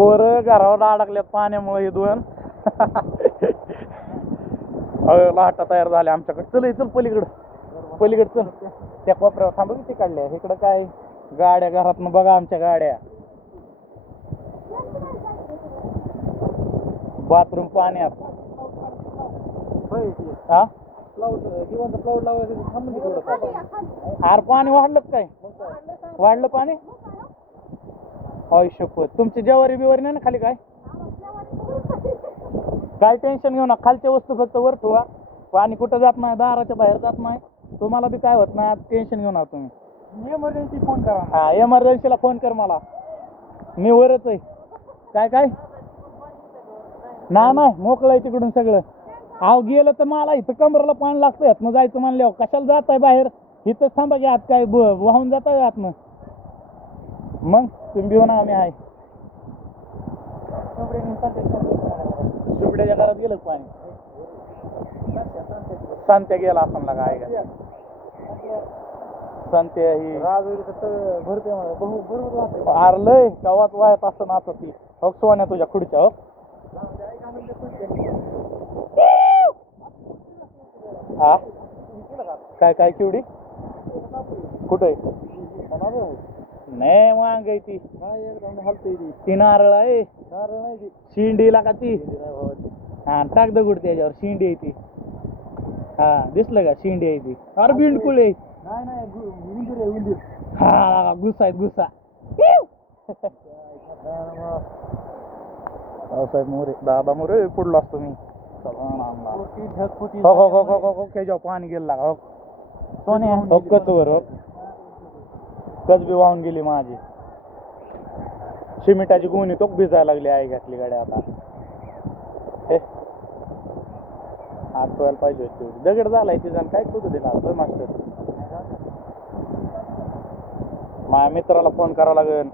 पोरं घरावर अडकल्यात पाण्यामुळे हे दोन. लाटा तयार झाल्या आमच्याकडे. चल पलीकडे चल. त्या कोपऱ्यावर थांब किती काढल्या इकडं. काय गाड्या घरातनं बघा आमच्या गाड्या. बाथरूम पाण्यात. हा आर पाणी वाढलं काय? वाढलं पाणी. शपथ. तुमची जेवारी बिवारी नाही ना खाली? काय टेन्शन घेऊ ना. खालच्या वस्तू फक्त वर ठेवा. पाणी कुठं जात नाही, दाराच्या बाहेर जात नाही. तुम्हाला बी काय होत नाही. टेन्शन घेऊ ना तुम्ही. एमर्जन्सी फोन करा. हा एमर्जन्सीला फोन कर मला. मी वरच आहे. काय नाही मोकळं आहे तिकडून सगळं. आव गेलं तर मला इथं कमरेला पाणी लागतं. यातनं जायचं म्हणल्यावर कशाला जात आहे बाहेर? इथंच थांबा की. आत काय वाहून जात आहे आतनं? मग तुम्ही भिऊ ना. आम्ही आहे. शुबड्याच्या घरात गेलं पाणी. संत्या गेला असं लागा. आहे का संत्या? ही भरते आरलंय गावात वाहत असं आता ती. हो सोन्या तुझ्या खुडच्या. हो हा काय केवढी कुठे? नाही वांग आहे ती. ती नारळ आहे. शिंडीला का ती? हा टाक दगड त्याच्यावर. शिंडी आहे ती. हा दिसलं का? शिंडी आहे ती. अरे बिंडकुळे. नाही हा गुस्सा आहेत गुस्सा. साहेब मोरे. दादा मोरे पुढला असतो मी. हो त्याच्यावर पाणी गेलं लागा. हो सोन्या हो कचवर. हो कच बी वाहून गेली माझी. सिमेंटाची गुणी तो भिजायला लागली. आई घातली गाड्या आता. हे आठवायला पाहिजे होती. दगड झालाय तिचा. काय तुझं दिला मास्टर? माझ्या मित्राला फोन करावा लागेल.